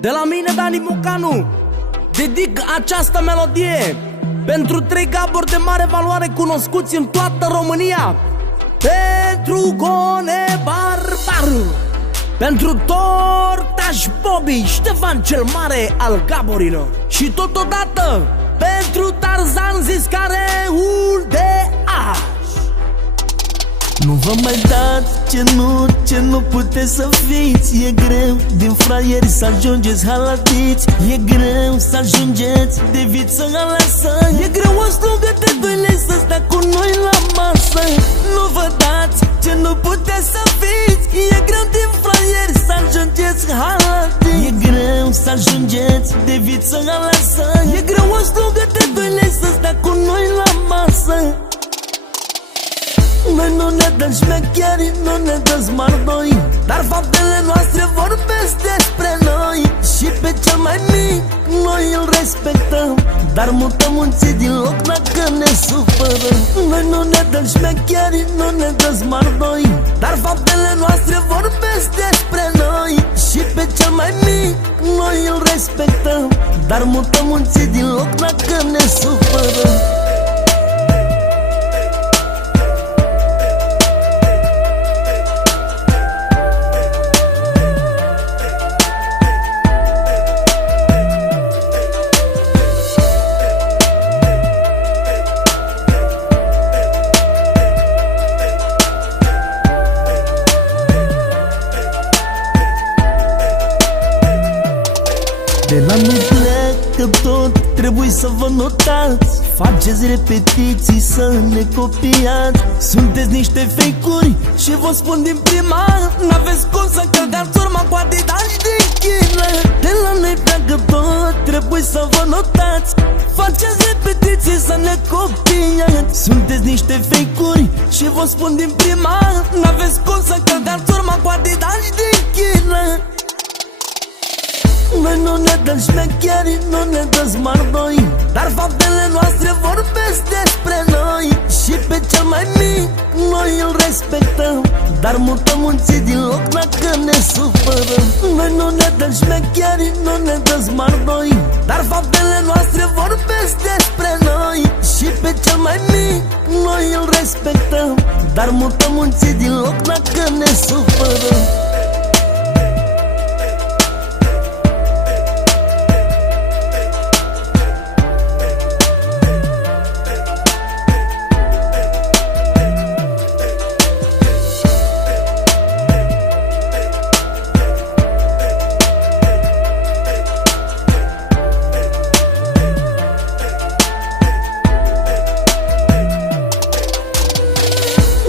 De la mine, Dani Bucanu, dedic această melodie pentru 3 gaburi de mare valoare cunoscuți în toată România. Pentru Gone Barbaru, pentru Tortaș Bobby, Ștefan cel Mare al gaburilor. Și totodată pentru Tarzan Ziscareul de Aș. Nu vă mai dați ce nu puteți să fiți. E greu din fraieri să ajungeți halatiți. E greu să ajungeți de viță alasă. E greu o slugă de 2 lei să stea cu noi la masă. Nu vă dați ce nu puteți să fiți. E greu din fraieri să ajungeți halatiți. E greu să ajungeți de viță alasă. E greu o slugă de 2 lei să stea cu noi la masă. Noi nu ne dăm șmecheri, nu ne dăm smardoi, dar faptele noastre vorbesc despre noi. Și pe cel mai mic noi îl respectăm, dar mutăm munții din loc dacă ne supărăm. Noi nu ne dăm șmecheri, nu ne dăm smardoi, dar faptele noastre vorbesc despre noi. Și pe cel mai mic noi îl respectăm, dar mutăm munții din loc dacă ne supărăm. De la noi plecă tot, trebuie să vă notați. Faceți repetiții să ne copiați. Sunteți niște fake-uri și vă spun din prima, n-aveți cum să călcați urma cu Adidas din China. De la noi plecă tot, trebuie să vă notați. Faceți repetiții să ne copiați. Sunteți niște fake-uri și vă spun din prima, n-aveți cum să călcați urma cu Adidas din China. Noi nu ne dăm șmecheri, nu ne dăm smardoi, dar faptele noastre vorbesc despre noi. Și pe cel mai mic noi îl respectăm, dar mutăm munții din loc dacă ne supărăm. Noi nu ne dăm șmecheri, nu ne dăm smardoi, dar faptele noastre vorbesc despre noi. Și pe cel mai mic noi îl respectăm, dar mutăm munții din loc dacă ne supărăm.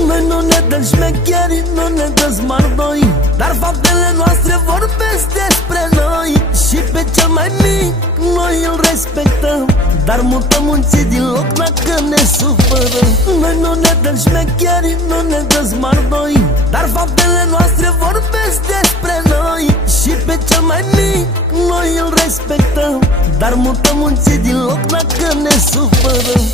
Noi nu ne dăm șmecheri, nu ne dăm smardoi, dar faptele noastre vorbesc despre noi. Și pe cel mai mic noi îl respectăm, dar mutăm munții din loc dacă ne supărăm. Noi nu ne dăm șmecheri, nu ne dăm smardoi, dar faptele noastre vorbesc despre noi. Și pe cel mai mic noi îl respectăm, dar mutăm munții din loc dacă ne supărăm.